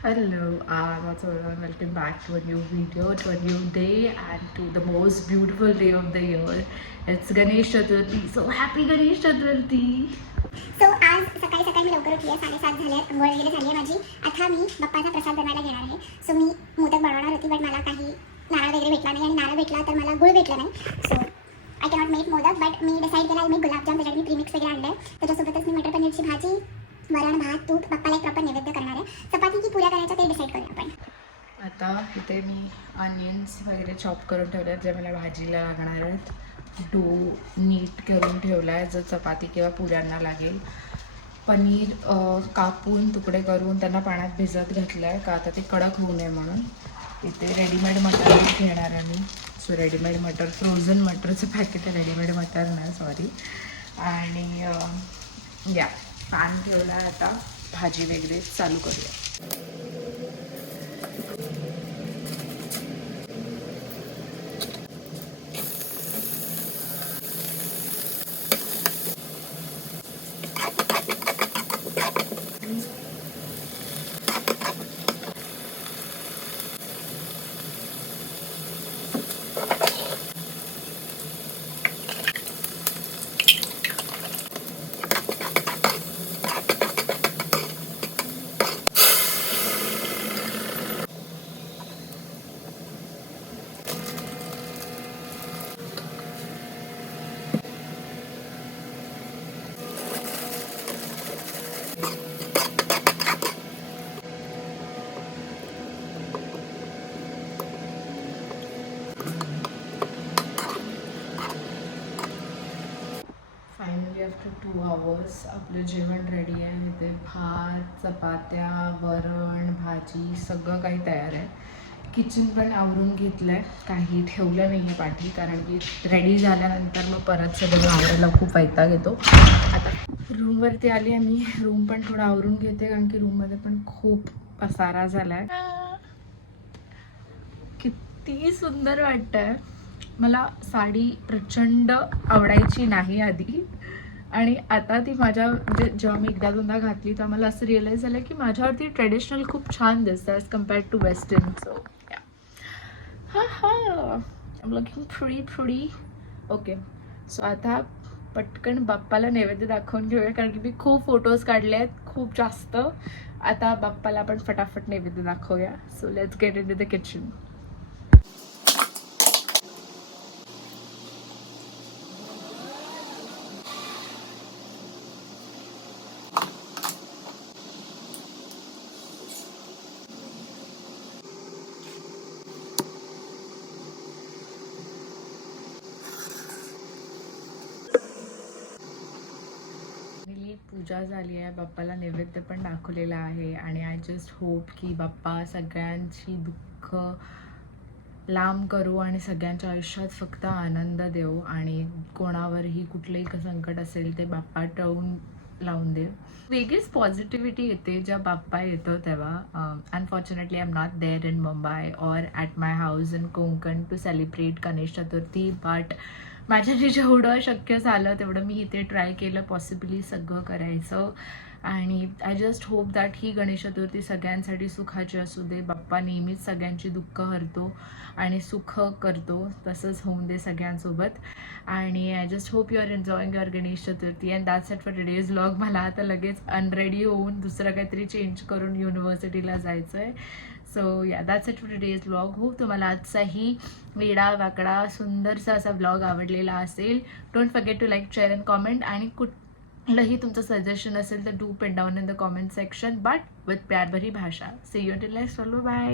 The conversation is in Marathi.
Hello, what's going on? Welcome back to a new video, to a new day, and to the most beautiful day of the year. It's Ganesh Chaturthi. So happy Ganesh Chaturthi! So आज सकाळी सकाळी मी लवकर उठली आहे, 7:30 झाले आहेत, अंघोळ वगैरे झाली आहे माझी. आता मी बाप्पाचा प्रसाद बनवायला घेणार आहे. सो मी मोदक बनवणार होती, बट मला काही नारळ वगैरे भेटला नाही आणि नारळ भेटला तर मला गुळ भेटला नाही. So I cannot make modak, but me decide केला मी गुलाबजाम त्याच्यासाठी मी प्रीमिक्स वगैरे आणलं आहे. त्याच्यासोबतच मी मटर पनीरची भाजी, वरण भात, तूप बाप्पाला एक प्रॉपर नैवेद्य करणार आहे. चपाती की पुऱ्या करायच्या ते डिसाईड करूया आपण. आता इथे मी ऑनियन्स वगैरे चॉप करून ठेवले आहेत, जे मला भाजीला लागणार आहेत. डो नीट करून ठेवला आहे, जो चपाती किंवा पुऱ्यांना लागेल. पनीर कापून तुकडे करून त्यांना पाण्यात भिजत घातलं आहे, का आता ते कडक होऊ नये म्हणून. इथे रेडीमेड मटर घेणार आहे मी. सो रेडीमेड मटर, फ्रोझन मटरचं पॅकेट आहे, रेडीमेड मटर नाही, सॉरी. आणि या पॅन ठेवला आहे, आता भाजी वगैरे चालू करूया. फायनली आफ्टर 2 hours आपलं जेवण रेडी आहे. इथे भात, चपात्या, वरण, भाजी सगळं काही तयार आहे. किचन पण आवरून घेतलं आहे, काही ठेवलं नाही आहे पाठी, कारण की रेडी झाल्यानंतर मग परत सगळं आवरायला खूप वैताग येतो. आता रूमवरती आली आहे मी, रूम पण थोडं आवरून घेते, कारण की रूममध्ये पण खूप पसारा झाला आहे. किती सुंदर वाटतंय. मला साडी प्रचंड आवडायची नाही आधी, आणि आता ती माझ्या म्हणजे जेव्हा मी एकदा दोनदा घातली तेव्हा मला असं रिअलाईज झालं की माझ्यावरती ट्रेडिशनल खूप छान दिसतं as compared to western. So हा हा I am looking pretty. Okay, so आता पटकन बाप्पाला नैवेद्य दाखवून घेऊया, कारण की मी खूप फोटोज काढले आहेत, खूप जास्त. आता बाप्पाला आपण फटाफट नैवेद्य दाखवूया. So let's get into the kitchen. पूजा झाली आहे, बाप्पाला नैवेद्य पण दाखवलेला आहे, आणि आय जस्ट होप की बाप्पा सगळ्यांची दुःख लांब करू आणि सगळ्यांच्या आयुष्यात फक्त आनंद देऊ, आणि कोणावरही कुठलंही संकट असेल ते बाप्पा टळून लावून दे. वेगळीच पॉझिटिव्हिटी येते जेव्हा बाप्पा येतो तेव्हा. Unfortunately I am not there in Mumbai or at my house in Konkan to celebrate Ganesh Chaturthi, but माझ्याने जेवढं शक्य झालं तेवढं मी इथे ट्राय केलं पॉसिबली सगळं करायचं. आणि आय जस्ट होप दॅट ही गणेश चतुर्थी सगळ्यांसाठी सुखाची असू दे. बाप्पा नेहमीच सगळ्यांची दुःख हरतो आणि सुख करतो, तसंच होऊन दे सगळ्यांसोबत. आणि I just hope you are enjoying your Ganesh Chaturthi. And that's it for today's vlog. मला आता लगेच अनरेडी होऊन दुसरं काहीतरी चेंज करून युनिव्हर्सिटीला जायचं आहे. So yeah, that's it for today's vlog. Hope तुम्हाला आजचाही वेडा वाकडा सुंदरसा असा व्लॉग आवडलेला असेल. Don't forget to like, share and comment. आणि कुठलंही तुमचं सजेशन असेल तर do pin down in the comment section, but with प्यार भरी भाषा. See you till next vlog. Bye.